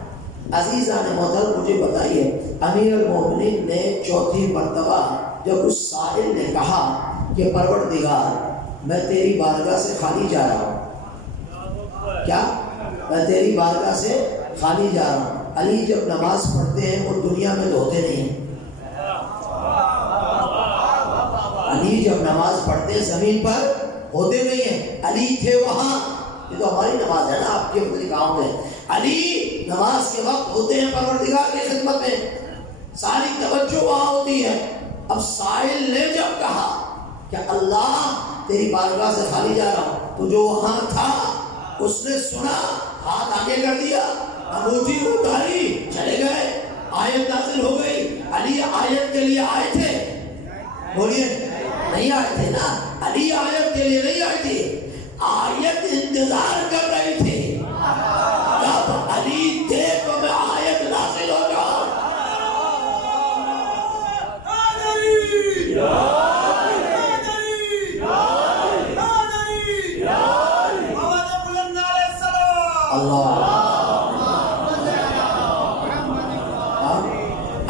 عزیزان محترم مجھے بتائیے، امیر المومنین نے 4تھی مرتبہ جب اس سائل نے کہا کہ پروردگار میں تیری بارگاہ سے خالی جا رہا ہوں، کیا میں تیری بارگاہ سے خالی جا رہا ہوں۔ علی جب نماز پڑھتے ہیں وہ دنیا میں تو ہوتے نہیں ہیں، علی جب نماز پڑھتے زمین پر ہوتے نہیں ہیں، علی تھے وہاں۔ یہ تو ہماری نماز ہے نا، آپ کے مختلف کام ہے، علی نماز کے وقت ہوتے ہیں پروردگار کی خدمت میں، ساری توجہ وہاں ہوتی ہے۔ اب سائل نے جب کہا کہ اللہ تیری بارگاہ سے خالی جا رہا ہوں، تو جو وہاں تھا اس نے سنا، ہاتھ آگے کر دیا، انگوٹھی اٹھائی، چلے گئے، آیت نازل ہو گئی۔ علی آیت کے لیے آئے تھے؟ بولیے نہیں آئے تھے نا، علی آیت کے لیے نہیں آئے تھے، آیت انتظار کر رہی تھی، جب علی تھے تو میں آیت نازل ہو جاؤں۔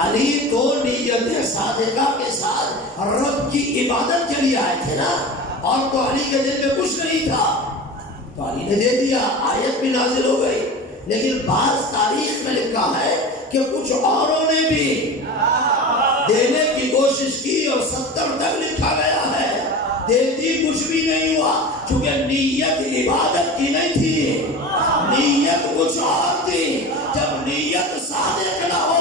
علی تو نیت صادقہ کے ساتھ رب کی عبادت کے لیے آئے تھے نا، اور تو علی کے دل میں کچھ نہیں تھا، تو علی نے دے دیا، آیت بھی نازل ہو گئی۔ لیکن بعض تاریخ میں لکھا ہے کہ کچھ اوروں نے بھی دینے کی کوشش کی اور 70 تک لکھا گیا ہے، دیتی کچھ بھی نہیں ہوا، چونکہ نیت عبادت کی نہیں تھی، نیت کچھ اور تھی۔ جب نیت صادق نہ ہو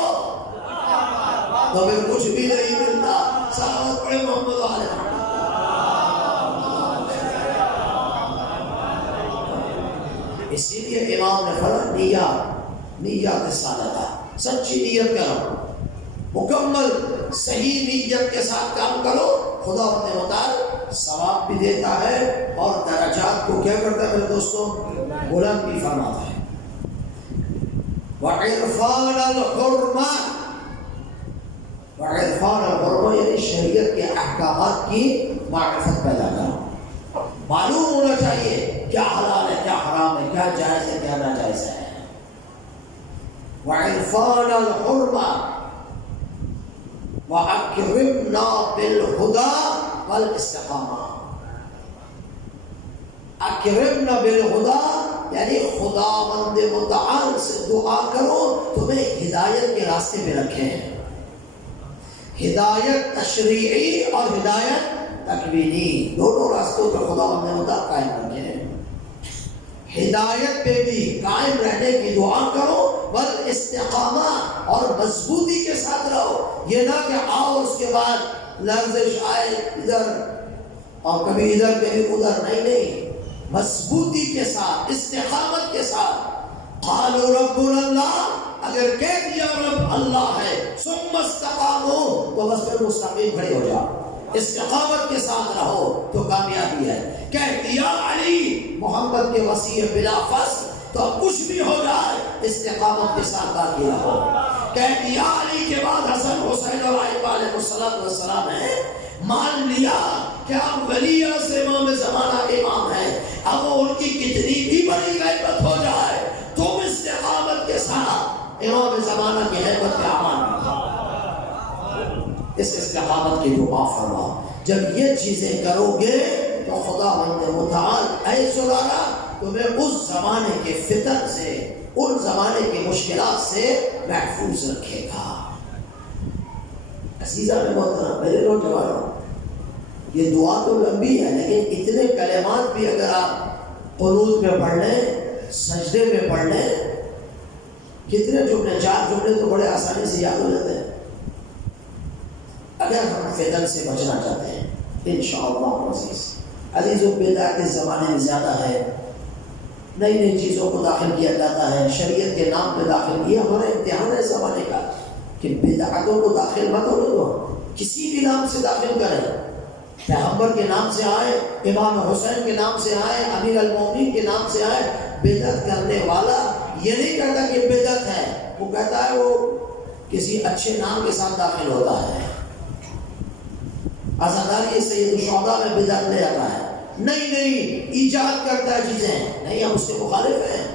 تو پھر کچھ بھی نہیں ملتا۔ صلوات پڑھے محمد علیہ۔ اسی لیے امام نے فرمایا نیت صادقہ، سچی نیت کرو، مکمل صحیح نیت کے ساتھ کام کرو، خدا اپنے مطابق ثواب بھی دیتا ہے اور درجات کو کیا کرتا ہے میرے دوستوں؟ بلند بھی فرماتا ہے۔ وعرفان الحرمہ، وعرفان الحرمہ یعنی شریعت کے احکامات کی معرفت پیدا کرو، معلوم ہونا چاہیے کیا حلال ہے کیا حرام ہے، کیا جائز ہے کیا ناجائز ہے۔ وعرفان الحرمہ وَأَكْرِمْنَا بِالْهُدَى وَالْإِسْتِقَامَةِ۔ اکرمنا بالہدیٰ یعنی خداوند متعال سے دعا کرو تمہیں ہدایت کے راستے پہ رکھیں، ہدایت تشریعی اور ہدایت تکوینی، دونوں راستوں پہ خدا نے مدد قائم رکھے ہیں۔ ہدایت پہ بھی قائم رہنے کی دعا کرو، بل استقامت اور مضبوطی کے ساتھ رہو۔ یہ نہ کہ آؤ اس کے بعد لرزش آئے ادھر اور کبھی ادھر کبھی ادھر، نہیں، مضبوطی کے ساتھ، استقامت کے ساتھ۔ قالوا ربنا اللہ، اگر کہہ دیا رب اللہ ہے، ثم استقاموا، تو بس پھر مستقیم کھڑے ہو جاؤ، استقامت کے ساتھ رہو تو کامیابی ہے۔ کہہ دیا علی محمد کے وصی بلا فصل، تو کچھ بھی ہو جائے استقامت کے ساتھ باقی رہو۔ کہہ دیا علی کے بعد حسن حسین اور ائمہ علیہ السلام ہے، مان لیا کہ اب ولی سے امام زمانہ امام ہے، اب وہ ان کی کتنی بھی بڑی غیبت ہو جائے، تم استقامت کے ساتھ امام زمانہ کی غیبت کے امان اس استقامت کی دعا فرما۔ جب یہ چیزیں کرو گے تو خدا متعال اے سلارا تمہیں اس زمانے کے فتن سے، ان زمانے کی مشکلات سے محفوظ رکھے گا۔ عزیزہ میں محترم، میرے نوجوانوں، یہ دعا تو لمبی ہے، لیکن اتنے کلمات بھی اگر آپ قنوت میں پڑھ لیں، سجدے میں پڑھ لیں، کتنے جملے، 4 جملے تو بڑے آسانی سے یاد ہو جاتے ہیں۔ اگر ہم فتن سے بچنا چاہتے ہیں انشاءاللہ عزیزوں، بدعت کے زمانے میں زیادہ ہے، نئی نئی چیزوں کو داخل کیا جاتا ہے، شریعت کے نام پہ داخل کیا، ہمارا امتحان ہے زمانے کا کہ بدعتوں کو داخل مت ہونے دو، کسی بھی نام سے داخل کریں، پیغمبر کے نام سے آئے، امام حسین کے نام سے آئے، امیر المومنین کے نام سے آئے۔ بدعت کرنے والا یہ نہیں کہتا کہ بدعت ہے، وہ کہتا ہے وہ کسی اچھے نام کے ساتھ داخل ہوتا ہے۔ عزاداری سید الشہداء میں بدعت لے آتا ہے، نہیں ایجاد کرتا ہے چیزیں، نہیں، ہم اس کے مخالف ہیں،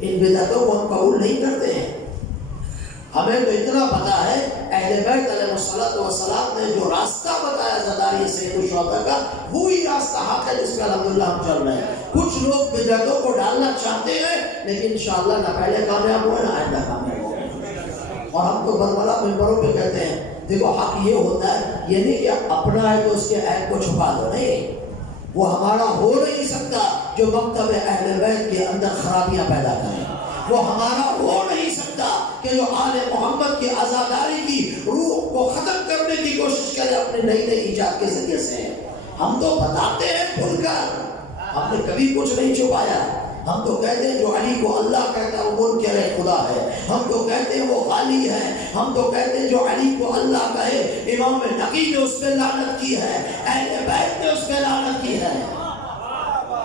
ان بدعتوں کو ہم قبول نہیں کرتے ہیں۔ ہمیں تو اتنا پتا ہے اہل بیت علیہ السلام نے جو راستہ بتایا عزاداری سید الشہداء کا، وہی راستہ حق ہے جس پہ الحمدللہ ہم چل رہے ہیں۔ کچھ لوگ بدعتوں کو ڈالنا چاہتے ہیں، لیکن انشاءاللہ نہ پہلے کامیاب ہوئے نہ آئندہ کامیاب ہوئے۔ اور ہم تو برملا ممبروں پہ کہتے ہیں دیکھو حق یہ ہوتا ہے، یہ نہیں کہ اپنا ہے تو اس کے عیب کو چھپا دو، نہیں، وہ ہمارا ہو نہیں سکتا جو مکتب اہل بیت کے اندر خرابیاں پیدا کریں، وہ ہمارا ہو نہیں سکتا کہ جو آل محمد کی عزاداری کی روح کو ختم کرنے کی کوشش کرے اپنے نئی نئی ایجاد کے ذریعے سے۔ ہم تو بتاتے ہیں کھل کر، ہم نے کبھی کچھ نہیں چھپایا۔ ہم تو کہتے ہیں جو علی کو اللہ کہتا ہے وہ منکر خدا ہے، ہم تو کہتے ہیں وہ غالی ہے، ہم تو کہتے ہیں جو علی کو اللہ کہے، امام نقی نے اس پہ لعنت کی ہے، اہل بیت نے اس پہ لعنت کی ہے،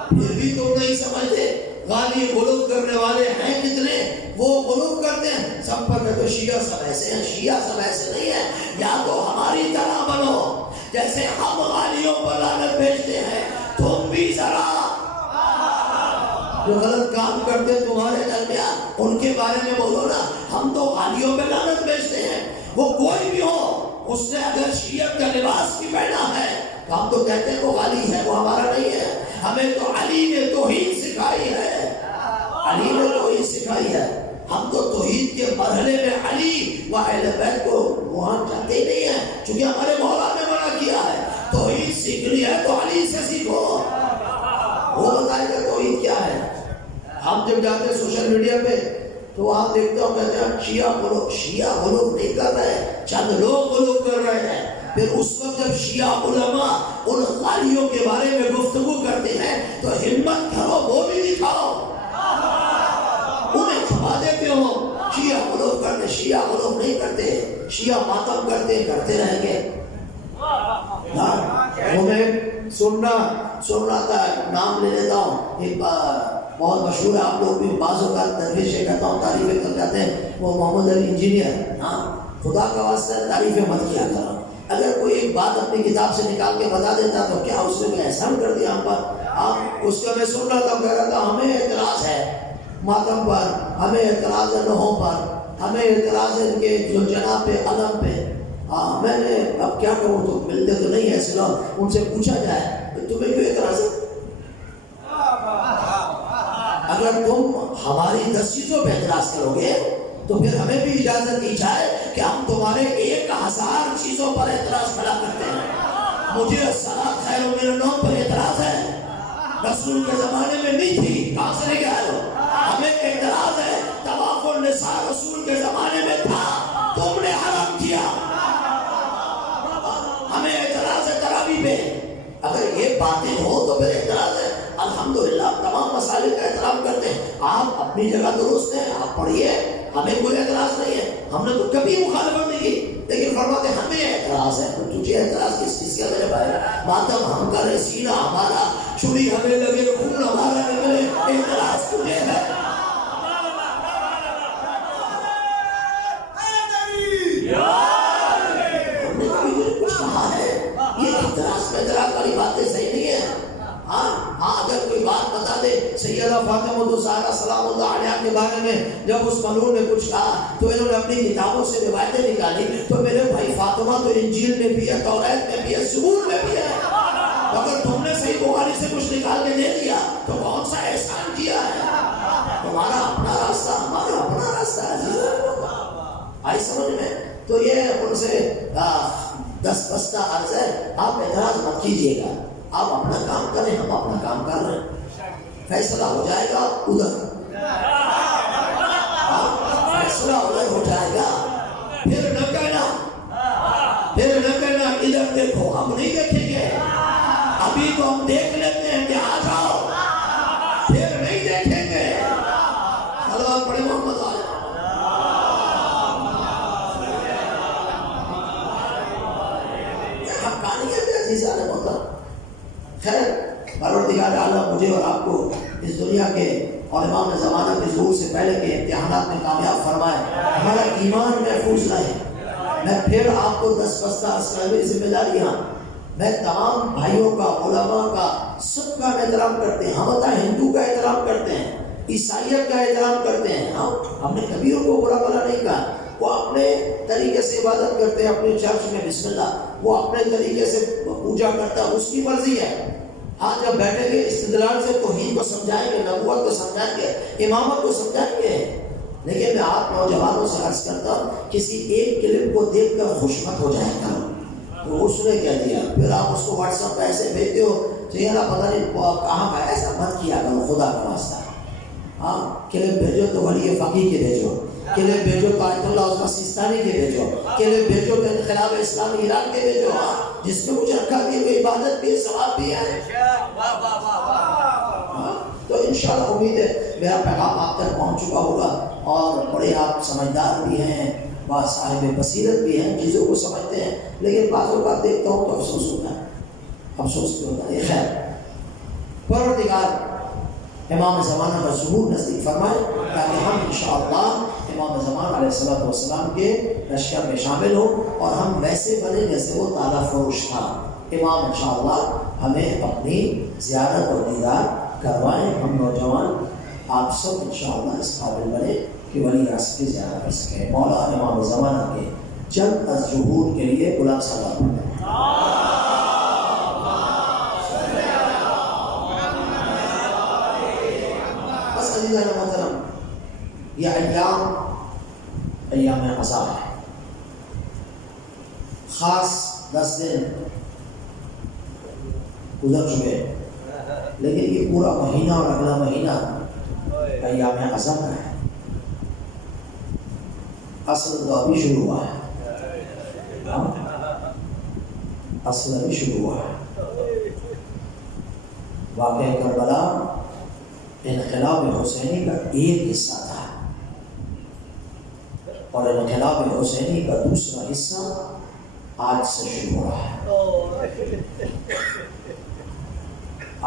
پھر بھی تم نہیں سمجھتے۔ غالی غلو کرنے والے ہیں کتنے، وہ غلو کرتے ہیں سب پر کہتے شیعہ سب ایسے ہیں، شیعہ سب ایسے نہیں ہیں، یا تو ہماری طرح بنو، جیسے ہم غالیوں پر لعنت بھیجتے ہیں تم بھی ذرا جو غلط کام کرتے ہیں تمہارے درمیان ان کے بارے میں بولو نا۔ ہم تو غالیوں پہ لعنت بھیجتے ہیں، وہ کوئی بھی ہو، اس نے اگر شیعت کا لباس بھی پہنا ہے تو ہم تو کہتے ہیں وہ غالی ہے، وہ ہمارا نہیں ہے۔ ہمیں تو علی نے توحید سکھائی ہے، علی نے توحید سکھائی ہے، ہم تو توحید کے مرحلے میں علی و اہل بیت کو وہاں جاتے ہی نہیں ہیں، چونکہ ہمارے مولا نے منع کیا ہے توحید سیکھنی ہے تو علی سے سیکھو، وہ بتائے گا توحید کیا ہے۔ ہم جب جاتے ہیں سوشل میڈیا پہ تو آپ دیکھتے ہو کہتے ہیں شیعہ غلو نہیں کر رہے، چند لوگ غلو کر رہے ہیں۔ پھر اس وقت جب شیعہ علماء ان غالیوں کے بارے میں گفتگو کرتے ہیں تو ہمت کرو وہ بھی دکھاؤ، انہیں چھپا دیتے ہو۔ شیعہ غلو کرتے، شیعہ غلو نہیں کرتے، شیعہ ماتم کرتے رہیں گے۔ ہمیں سننا تھا، نام لے لیتا ہوں، ایک بہت مشہور ہے، آپ لوگ بھی بعض اوقات درویشیں کہتا ہوں تعریفیں کر جاتے ہیں، وہ محمد علی انجینئر، ہاں خدا کا واسطہ تعریفیں مت کیا کرو۔ اگر کوئی ایک بات اپنی کتاب سے نکال کے بتا دیتا تو کیا اس نے کوئی احسان کر دیا ہم پر؟ آپ اس کا میں سن رہا تھا، کہہ رہا تھا ہمیں اعتراض ہے ماتم پر، ہمیں اعتراض ہے نوحوں پر، ہمیں اعتراض ہے ان کے جو جناب پہ علم پہ۔ ہاں میں نے اب کیا کروں، تو ملتے تو نہیں ایسے لوگ، ان سے پوچھا جائے کہ تمہیں کیوں اعتراض ہے؟ اگر تم ہماری 10 چیزوں پہ اعتراض کرو گے تو پھر ہمیں بھی اجازت دی جائے کہ ہم تمہارے 1000 چیزوں پر اعتراض کھڑا کرتے ہیں۔ مجھے الصلاۃ خیر من النوم پر اعتراض ہے، رسول کے زمانے میں نہیں تھی، کہاں سے لے کے آئے ہو؟ ہمیں اعتراض ہے طواف النساء رسول کے زمانے میں تھا، تم نے حرام کیا۔ ہمیں اعتراض ہے تراویح پہ، اگر یہ باتیں ہو تو پھر اعتراض ہے۔ الحمدللہ تمام مسائل کا احترام کرتے ہیں، آپ اپنی جگہ درست ہیں، آپ پڑھیے، ہمیں کوئی اعتراض نہیں ہے، ہم نے تو کبھی مخالفت نہیں کی، لیکن فرماتے ہمیں اعتراض ہے۔ تو تجھے اعتراض کس چیز کا میرے بھائی؟ ماتم ہم کرے، سینہ ہمارا، چھری ہمیں لگے، خون ہمارا نکلے، اعتراض تجھے ہے۔ ہم نے کبھی کچھ کہا ہے؟ یہ اعتراض میں اعتراض والی باتیں صحیح نہیں ہے۔ ہاں اگر کوئی بات بتا دے سیدہ فاطمہ الزہرا سلام اللہ علیہا کے بارے میں، جب اس ملعون نے کچھ کہا تو انہوں نے اپنی کتابوں سے روایتیں نکالی، تو میرے بھائی فاطمہ تو انجیل میں بھی ہے، توریت میں بھی ہے، زبور میں بھی ہے۔ اگر تم نے صحیح بخاری سے کچھ نکال کے دے دیا تو کون سا احسان کیا ہے؟ تمہارا اپنا راستہ، ہمارا اپنا راستہ ہے۔ آئی سمجھ میں؟ تو یہ ان سے دس بستہ عرض ہے، آپ اعتراض مت کیجیے گا، آپ اپنا کام کریں، ہم اپنا کام کر رہے ہیں، فیصلہ ہو جائے گا ادھر، فیصلہ ادھر ہو جائے گا، پھر نہ کہنا ادھر دیکھو، ہم نہیں دیکھیں گے، ابھی تو ہم دیکھ لیتے ہیں کہ آ جاؤ، پھر نہیں دیکھیں گے۔ صلوات پڑھے محمد علیہ۔ خیر پروردگار عالم مجھے اور آپ کو اس دنیا کے اور امام زمانہ کے ظہور سے پہلے کے امتحانات میں کامیاب فرمائے، ہمارا ایمان محفوظ رہے۔ میں پھر آپ کو دس بستہ اسلامی ذمہ داریاں، میں تمام بھائیوں کا، علماء کا، سب کا احترام کرتے ہیں، ہم ہندو کا احترام کرتے ہیں، عیسائیت کا احترام کرتے ہیں، ہم نے کبھی ان کو برا بھلا نہیں کہا، وہ اپنے طریقے سے عبادت کرتے ہیں، اپنے چرچ میں بسم اللہ، وہ اپنے طریقے سے پوجا کرتا ہے، اس کی مرضی ہے۔ آج جب بیٹھیں گے استدلال سے توحید کو سمجھائیں گے، نبوت کو سمجھائیں گے، امامت کو سمجھائیں گے، لیکن میں آپ نوجوانوں سے عرض کرتا ہوں کسی ایک کلپ کو دیکھ کر خوش مت ہو جائے گا، تو اس نے کہہ دیا، پھر آپ اس کو واٹس ایپ پہ ایسے بھیجتے ہو تو یہ نہ پتہ نہیں کہاں کا، ایسا مت کیا کرو خدا کا واسطہ۔ ہاں کلپ بھیجو تو ولی فقیہ کے بھیجو، کلپ بھیجو تو آیت اللہ عثمان سیستانی کے بھیجو، کلپ بھیجو تو انقلاب اسلامی ایران کے بھیجو، جس میں کچھ رکھا بھی ہے، عبادت بھی ہے، ثواب بھی ہے۔ تو انشاءاللہ امید ہے میرا پیغام آپ تک پہنچ چکا ہوگا، اور بڑے آپ سمجھدار بھی ہیں، بعض صاحب بصیرت بھی ہیں، چیزوں کو سمجھتے ہیں، لیکن بعض اوقات دیکھتا ہوں تو افسوس ہوتا ہے، افسوس بھی ہوتا ہے۔ خیر پروردگار امام زمانہ کا ظہور نصیب فرمائے تاکہ ہم انشاءاللہ امام زمان علیہ السلام کے لشکر میں شامل ہوں، اور ہم ویسے بنے جیسے وہ تالا فروش تھا۔ امام انشاءاللہ ہمیں اپنی زیارت اور دیدار کروائیں، ہم نوجوان آپ سب انشاءاللہ اس قابل بنے کہ ولی عصر کی زیارت کر سکیں۔ مولا امام زمانہ کے جلد از ظہور کے لیے بلند صلوات پڑھیں۔ بس عزیزان محترم، یہ ایام عزا ہے، خاص 10 دن گزر چکے، لیکن یہ پورا مہینہ اور اگلا مہینہ ایام عزا کا ہے۔ اصل تو ابھی شروع ہوا ہے، اصل ابھی شروع ہوا ہے۔ واقعہ کربلا انقلاب حسینی کا ایک حصہ تھا، اور انقلاب حسینی کا دوسرا حصہ آج سے شروع ہو رہا ہے۔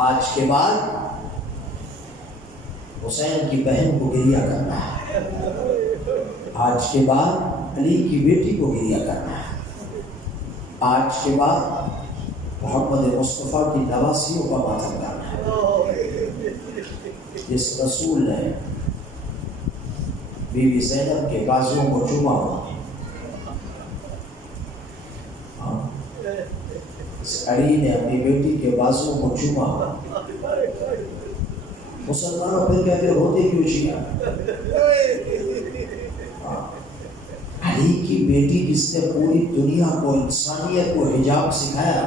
آج کے بعد حسین کی بہن کو گریہ کرنا ہے، آج کے بعد علی کی بیٹی کو گریہ کرنا ہے، آج کے بعد محمد مصطفیٰ کی نواسیوں کا ماتم کرنا ہے، جس رسول نے بی بی زینب کے بازوؤں کو چوما ہوا، اس علی نے اپنی بیٹی کے بازوؤں کو چوما ہوا۔ مسلمانوں پھر کہتے ہوتے کیوں شیعہ؟ علی کی بیٹی جس نے پوری دنیا کو انسانیت کو حجاب سکھایا،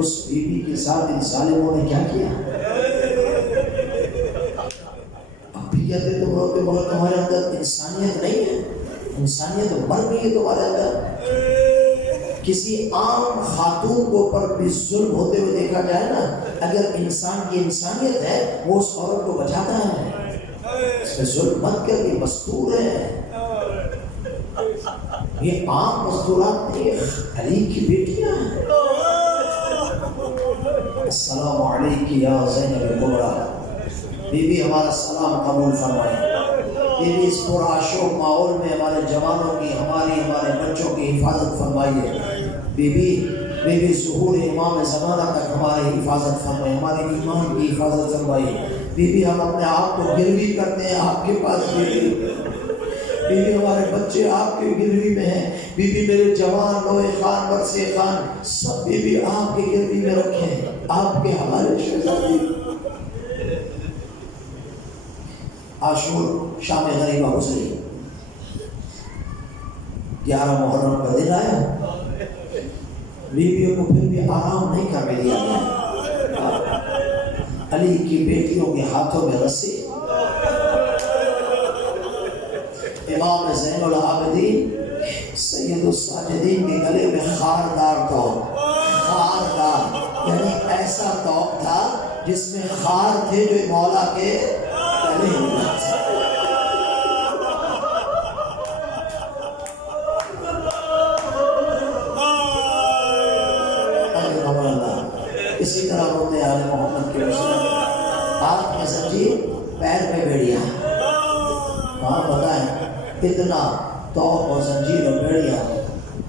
اس بیوی کے ساتھ ان ظالموں نے کیا کیا؟ اب بھی کہتے تم لوگ کہ بولو تمہارے اندر انسانیت نہیں ہے، انسانیت مر گئی ہے تمہارے اندر۔ کسی عام خاتون کو پر بھی ظلم ہوتے ہوئے دیکھا جائے نا، اگر انسان کی انسانیت ہے وہ اس عورت کو بچاتا ہے، اس پہ ظلم مت کر کے مستور ہے۔ یہ عام مزدورات نہیں، علی کی بیٹیاں ہیں۔ السلام علیکم یا زینب کبریٰ، بی بی ہمارا سلام قبول فرمائیں۔ بی بی اس پرآشوب ماحول میں ہمارے جوانوں کی، ہمارے بچوں کی حفاظت فرمائیے۔ بی بی ظہور امام زمانہ تک ہماری حفاظت فرمائے، ہمارے ایمان کی حفاظت فرمائیے۔ بی بی ہم اپنے آپ کو گروی کرتے ہیں آپ کے پاس، بی بی ہمارے بچے آپ کی گروی میں ہیں۔ بی بی میرے جوان نوے خان ورثے خان سب بی بی آپ کی گروی میں رکھیں، آپ کے ہمارے شہزادی۔ عاشور شام غریبہ گزری، 11 محرم کا دن آیا، بیویوں کو پھر بھی آرام نہیں کرنے دیا گیا۔ علی کی بیٹیوں کے ہاتھوں میں رسی، امام زین العابدین سید الساجدین کے گلے میں خاردار توق، خاردار یعنی ایسا توق تھا جس میں خار تھے جو مولا کے گلے میں تھے۔ اسی طرح ہوتے آل محمد کے رسول، ہاتھ میں زنجیر پیر میں بیڑیا۔ وہاں بتائیں اتنا توق اور زنجیر اور بیڑیا،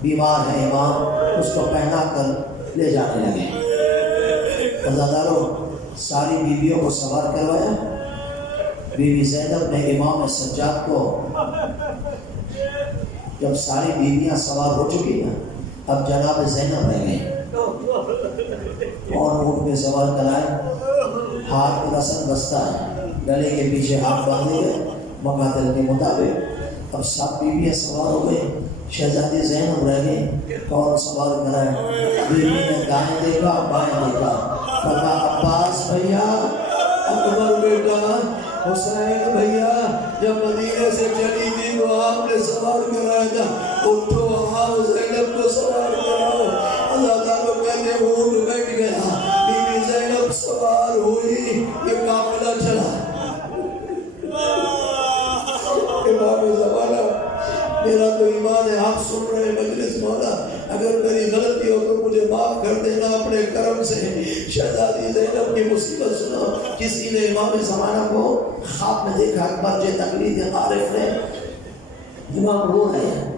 بیمار ہے امام، اس کو پہنا کر لے جانے لگے۔ عزاداروں ساری بیویوں کو سوار کروایا۔ بی بی زینب نے امام سجاد کو، جب ساری بیویاں سوار ہو چکی نا، اب جناب زینب رہ گئے۔ اور اونٹ پہ سوار کرائے، ہاتھ میں رسن بستہ ہے، گلے کے پیچھے ہاتھ باندھے گئے مقاتل کے مطابق۔ اب سب بیویاں سوار ہو گئے، شہزادی زینب رہ گئی۔ کون سوار کرائے؟ بیوی نے دائیں دیکھا بائیں دیکھا، فرمایا عباس بھیا، اکبر بیٹا، حسین بھیا جب مدینے سے چلی تھی وہ آپ نے سوار کرایا تھا، اٹھو آؤ زینب کو سوار کراؤ۔ عزاداروں کہتے اونٹ بیٹھ گیا، بی بی زینب سوار ہوئی، یہ قافلہ چلا۔ امام زمانہ میرا تو ایمان ہے، آپ سن رہے مجلس مولا، اگر میری غلطی ہو تو مجھے معاف کر دینا اپنے کرم سے۔ شہزادی زینب کی مصیبت سنو، کسی نے امام زمانہ کو خواب میں دیکھا، برج تقلید عارف نے، امام رو رہے ہیں،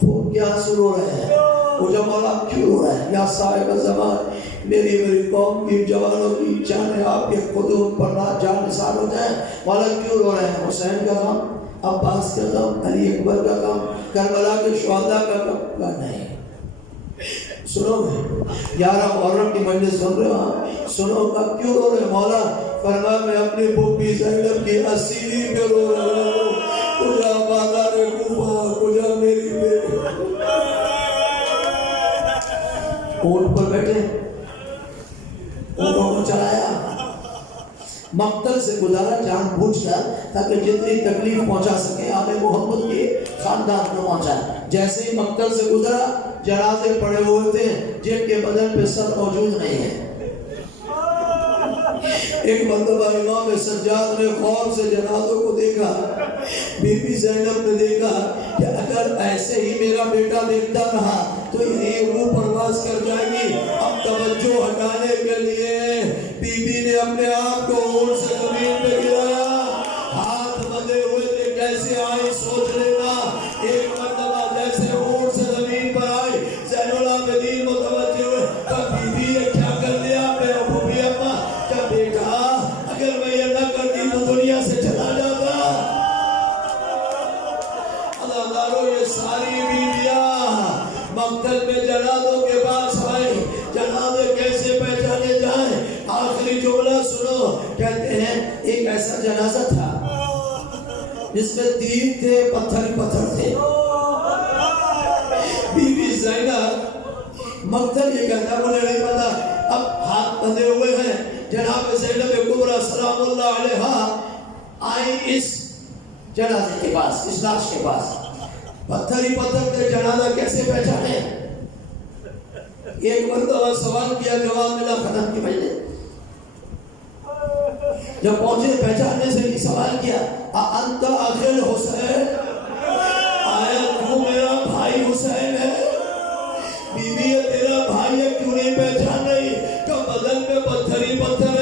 خون کے آنسو رو رہے ہیں۔ وہ جب مولا کیوں رو رہا ہے؟ یا صاحب زمان، میری قوم کی جوانوں کی جانیں آپ کے قدوم پر جان نثار ہو جائیں، مولا کیوں رو رہے ہیں؟ حسین کا غم، عباس کا غم، علی اکبر کا غم، کربلا کے شہداء کا غم کا نہیں۔ سنو گے 11 محرم کی مجلس سن رہے ہو، سنو گا کیوں رو رہے مولا؟ فرمایا میں اپنی بھوپی زینب کی اسیری پہ رو رہا ہوں، کجا بازار کوفہ، کجا میری بیٹی۔ اونٹ پر بیٹھے، اونٹوں کو چلایا، مقتل سے گزارا جان بوجھ کر تاکہ جتنی تکلیف پہنچا سکے آل محمد کے خاندان کو پہنچائے۔ جیسے ہی مقتل سے گزرا، جنازے پڑے ہوئے تھے جن کے بدن پہ سر موجود نہیں ہے۔ ایک مرتبہ امام سجاد نے غور سے جنازوں کو دیکھا، بی بی زینب نے دیکھا کہ اگر ایسے ہی میرا بیٹا دیکھتا رہا تو یہ روح پرواز کر جائے گی۔ اب توجہ ہٹانے کے لیے بی بی نے اپنے آپ کو اونٹ سے زمین پہ گرایا، ہاتھ بندھے ہوئے تھے، کیسے آئی سوچ لینا۔ ایک مرتبہ جیسے اونٹ سے زمین پر آئی، زین العابدین متوجہ ہوئے، کب بی بی نے کیا کر دیا؟ میں ابو بھی اما کیا بیٹا، اگر میں یہ نہ کرتی تو دنیا سے چلا جاتا۔ یہ ساری بیویاں مقتل میں جنازوں کے پاس آئے، جنازے کیسے پہچانے جائیں؟ آخری جملہ سنو، کہتے ہیں ایک ایسا جنازہ تھا جس میں تیر تھے، پتھر ہی پتھر تھے، زینب مقتل یہ کہتا مجھے نہیں پتا. اب ہاتھ بندھے ہوئے ہیں. جناب زینب کبریٰ سلام اللہ علیہا آئی اس جنازے کے پاس, اس لاش کے پاس. پتھر ہی پتھر کے جنازہ کیسے پہچانے؟ ایک مرتبہ سوال کیا, جواب ملا, ختم کی مجلس. جب پہنچے پہچاننے سے نہیں سوال کیا, انت اخل حسین, آیا تو میرا بھائی حسین ہے؟ بیوی ہے تیرا بھائی ہے, کیوں نہیں پہچان رہی؟ کہ بدن میں پتھر ہی پتھر